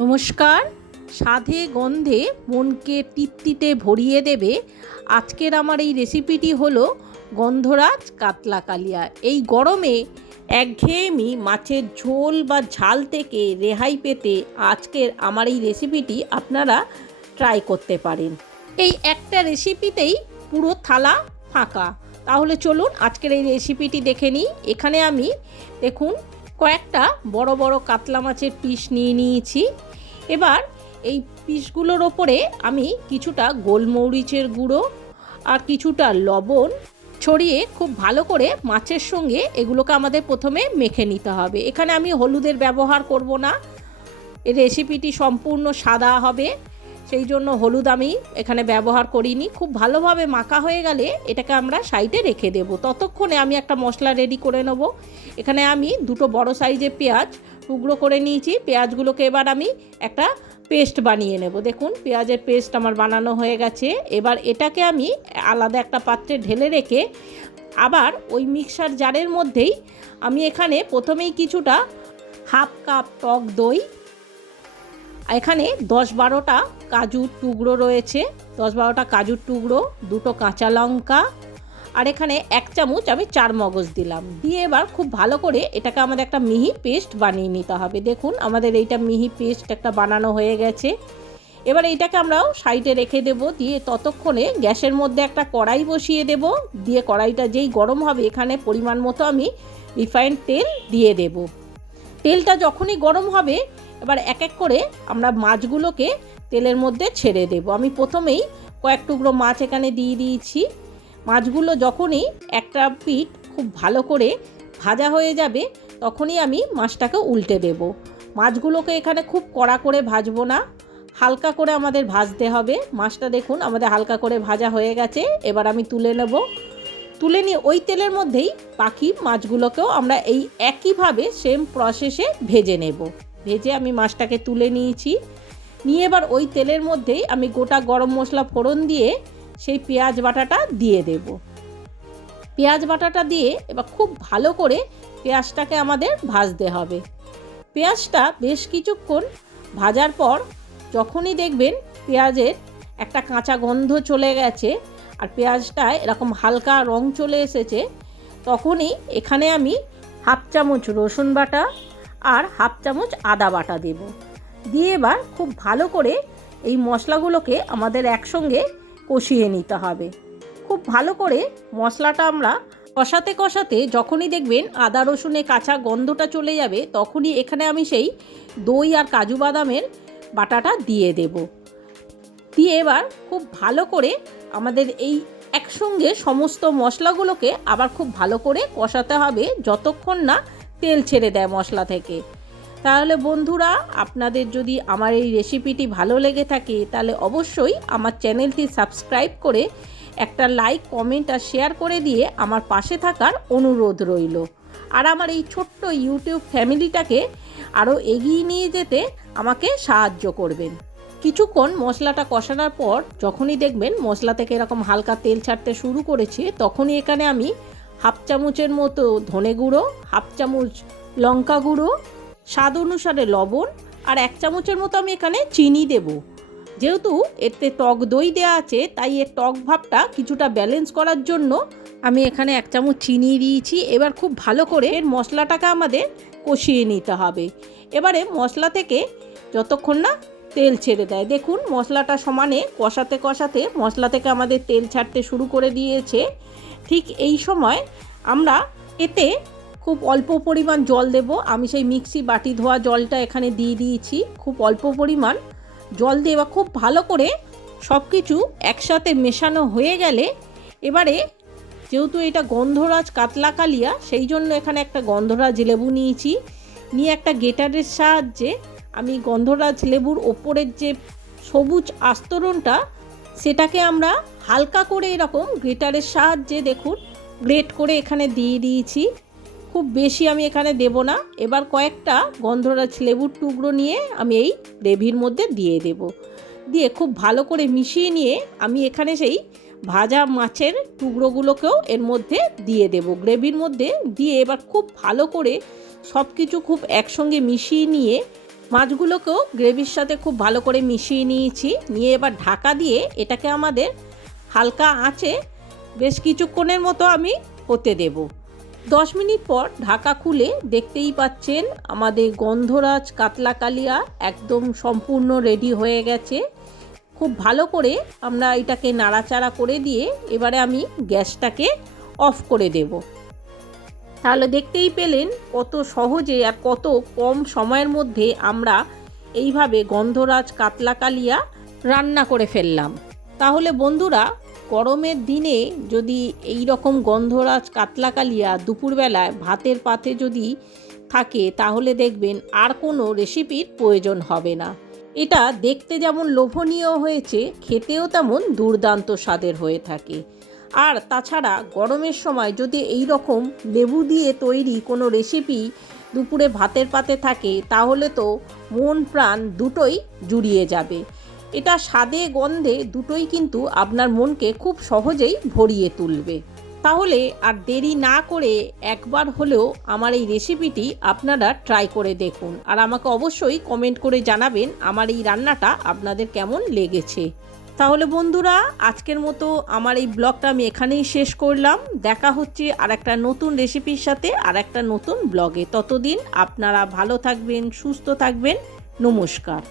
নমস্কার। স্বাদে গন্ধে মনকে তৃপ্তিতে ভরিয়ে দেবে আজকের আমার এই রেসিপিটি হলো গন্ধরাজ কাতলা কালিয়া। এই গরমে একঘেয়েমি মাছের ঝোল বা ঝাল থেকে রেহাই পেতে আজকের আমার এই রেসিপিটি আপনারা ট্রাই করতে পারেন। এই একটা রেসিপিতেই পুরো থালা ফাঁকা। তাহলে চলুন আজকের এই রেসিপিটি দেখে নিই। এখানে আমি দেখুন কয়েকটা বড় বড় কাতলা মাছের পিস নিয়ে নিয়েছি। এবার এই পিসগুলোর ওপরে আমি কিছুটা গোলমরিচের গুঁড়ো আর কিছুটা লবণ ছড়িয়ে খুব ভালো করে মাছের সঙ্গে এগুলোকে আমাদের প্রথমে মেখে নিতে হবে। এখানে আমি হলুদের ব্যবহার করব না, এই রেসিপিটি সম্পূর্ণ সাদা হবে, সেই জন্য হলুদ আমি এখানে ব্যবহার করিনি। খুব ভালোভাবে মাখা হয়ে গেলে এটাকে আমরা সাইডে রেখে দেব। ততক্ষণে আমি একটা মশলা রেডি করে নেব। এখানে আমি দুটো বড় সাইজের পেঁয়াজ টুকরো করে নিয়েছি। পেঁয়াজগুলোকে এবার আমি একটা পেস্ট বানিয়ে নেব। দেখুন পেঁয়াজের পেস্ট আমার বানানো হয়ে গেছে। এবার এটাকে আমি আলাদা একটা পাত্রে ঢেলে রেখে আবার ওই মিক্সার জারের মধ্যেই আমি এখানে প্রথমেই কিছুটা হাফ কাপ টক দই, এখানে 10-12টা কাজুর টুকরো রয়েছে, 10-12টা কাজুর টুকরো, দুটো কাঁচা লঙ্কা, আর এখানে 1 চামচ আমি চারমগজ দিলাম। দিয়ে এবার খুব ভালো করে এটাকে আমাদের একটা মিহি পেস্ট বানিয়ে নিতে হবে। দেখুন আমাদের এইটা মিহি পেস্ট একটা বানানো হয়ে গেছে। এবার এইটাকে আমরাও সাইডে রেখে দেব। দিয়ে ততক্ষণে গ্যাসের মধ্যে একটা কড়াই বসিয়ে দেব। দিয়ে কড়াইটা যেই গরম হবে এখানে পরিমাণ মতো আমি রিফাইন্ড তেল দিয়ে দেব। তেলটা যখনই গরম হবে এবার এক এক করে আমরা মাছগুলোকে তেলের মধ্যে ছেড়ে দেব। আমি প্রথমেই কয়েক টুকরো মাছ এখানে দিয়ে দিয়েছি। মাছগুলো যখনই একটা পিঠ খুব ভালো করে ভাজা হয়ে যাবে তখনই আমি মাছটাকে উল্টে দেব। মাছগুলোকে এখানে খুব কড়া করে ভাজবো না, হালকা করে আমাদের ভাজতে হবে। মাছটা দেখুন আমাদের হালকা করে ভাজা হয়ে গেছে। এবার আমি তুলে নেব। তুলে নিয়ে ওই তেলের মধ্যেই বাকি মাছগুলোকেও আমরা এই একইভাবে সেম প্রসেসে ভেজে নেব। ভেজে আমি মাছটাকে তুলে নিয়েছি। নিয়ে এবার ওই তেলের মধ্যেই আমি গোটা গরম মশলা ফোড়ন দিয়ে সেই পেঁয়াজ বাটাটা দিয়ে দেব। পেঁয়াজ বাটাটা দিয়ে এবার খুব ভালো করে পেঁয়াজটাকে আমাদের ভাজতে হবে। পেঁয়াজটা বেশ কিছুক্ষণ ভাজার পর যখনই দেখবেন পেঁয়াজের একটা কাঁচা গন্ধ চলে গেছে আর পেঁয়াজটায় এরকম হালকা রং চলে এসেছে, তখনই এখানে আমি হাফ চামচ রসুন বাটা আর হাফ চামচ আদা বাটা দেব। দিয়ে এবার খুব ভালো করে এই মশলাগুলোকে আমাদের একসঙ্গে কষিয়ে নিতে হবে। খুব ভালো করে মশলাটা আমরা কষাতে কষাতে যখনই দেখবেন আদা রসুনের কাঁচা গন্ধটা চলে যাবে তখনই এখানে আমি সেই দই আর কাজু বাদামের বাটাটা দিয়ে দেব। দিয়ে এবার খুব ভালো করে আমাদের এই একসঙ্গে সমস্ত মশলাগুলোকে আবার খুব ভালো করে কষাতে হবে যতক্ষণ না তেল ছেড়ে দেয় মশলা থেকে। তাহলে বন্ধুরা আপনাদের যদি আমার এই রেসিপিটি ভালো লেগে থাকে তাহলে অবশ্যই আমার চ্যানেলটি সাবস্ক্রাইব করে একটা লাইক কমেন্ট আর শেয়ার করে দিয়ে আমার পাশে থাকার অনুরোধ রইল। আর আমার এই ছোট্ট ইউটিউব ফ্যামিলিটাকে আরও এগিয়ে নিয়ে যেতে আমাকে সাহায্য করবেন। কিছুক্ষণ মশলাটা কষানোর পর যখনই দেখবেন মশলা থেকে এরকম হালকা তেল ছাড়তে শুরু করেছে তখনই এখানে আমি হাফ চামচের মতো ধনে গুঁড়ো, হাফ চামচ লঙ্কা গুঁড়ো, স্বাদ অনুসারে লবণ আর 1 চামচের মতো আমি এখানে চিনি দেব। যেহেতু এতে টক দই দেওয়া আছে তাই এর টক ভাবটা কিছুটা ব্যালেন্স করার জন্য আমি এখানে 1 চামচ চিনি দিয়েছি। এবার খুব ভালো করে এর মশলাটাকে আমাদের কষিয়ে নিতে হবে। এবারে মশলা থেকে যতক্ষণ না তেল ছেড়ে দেয়, দেখুন মশলাটা সমানে কষাতে কষাতে মশলা থেকে আমাদের তেল ছাড়তে শুরু করে দিয়েছে। ঠিক এই সময় আমরা এতে খুব অল্প পরিমাণ জল দেব। আমি সেই মিক্সি বাটি ধোয়া জলটা এখানে দিয়ে দিয়েছি। খুব অল্প পরিমাণ জল দেওয়া খুব ভালো করে সব কিছু একসাথে মেশানো হয়ে গেলে এবারে যেহেতু এটা গন্ধরাজ কাতলা কালিয়া সেই জন্য এখানে একটা গন্ধরাজ লেবু নিয়েছি। নিয়ে একটা গ্রেটারের সাহায্যে আমি গন্ধরাজ লেবুর ওপরের যে সবুজ আস্তরণটা সেটাকে আমরা হালকা করে এরকম গ্রেটারের সাহায্যে দেখুন গ্রেট করে এখানে দিয়ে দিয়েছি। খুব বেশি আমি এখানে দেব না। এবার কয়েকটা গন্ধরাজ লেবুর টুকরো নিয়ে আমি এই গ্রেভির মধ্যে দিয়ে দেব। দিয়ে খুব ভালো করে মিশিয়ে নিয়ে আমি এখানে সেই ভাজা মাছের টুকরোগুলোকেও এর মধ্যে দিয়ে দেব গ্রেভির মধ্যে। দিয়ে এবার খুব ভালো করে সব কিছু খুব একসঙ্গে মিশিয়ে নিয়ে মাছগুলোকেও গ্রেভির সাথে খুব ভালো করে মিশিয়ে নিয়েছি, নিয়ে এবার ঢাকা দিয়ে এটাকে আমাদের হালকা আঁচে বেশ কিছুক্ষণের মতো আমি হতে দেব। 10 মিনিট পর ঢাকা খুলে দেখতেই পাচ্ছেন আমাদের গন্ধরাজ কাতলা কালিয়া একদম সম্পূর্ণ রেডি হয়ে গেছে। খুব ভালো করে আমরা এটাকে নাড়াচাড়া করে দিয়ে এবারে আমি গ্যাসটাকে অফ করে দেব। তাহলে দেখতেই পেলেন কত সহজে আর কত কম সময়ের মধ্যে আমরা এইভাবে গন্ধরাজ কাতলা কালিয়া রান্না করে ফেললাম। তাহলে বন্ধুরা, গরমের দিনে যদি এই রকম গন্ধরাজ কাতলা কালিয়া দুপুরবেলায় ভাতের পাতে যদি থাকে তাহলে দেখবেন আর কোনো রেসিপির প্রয়োজন হবে না। এটা দেখতে যেমন লোভনীয় হয়েছে, খেতেও তেমন দুর্দান্ত স্বাদের হয়ে থাকে। আর তাছাড়া গরমের সময় যদি এই রকম লেবু দিয়ে তৈরি কোনো রেসিপি দুপুরে ভাতের পাতে থাকে তাহলে তো মন প্রাণ দুটোই জুড়িয়ে যাবে। এটা স্বাদে গন্ধে দুটোই কিন্তু আপনার মনকে খুব সহজেই ভরিয়ে তুলবে। তাহলে আর দেরি না করে একবার হলেও আমার এই রেসিপিটি আপনারা ট্রাই করে দেখুন, আর আমাকে অবশ্যই কমেন্ট করে জানাবেন আমার এই রান্নাটা আপনাদের কেমন লেগেছে। তাহলে বন্ধুরা, আজকের মতো আমার এই ব্লগটা আমি এখানেই শেষ করলাম। দেখা হচ্ছে আর একটা নতুন রেসিপির সাথে আর একটা নতুন ব্লগে। ততদিন আপনারা ভালো থাকবেন, সুস্থ থাকবেন। নমস্কার।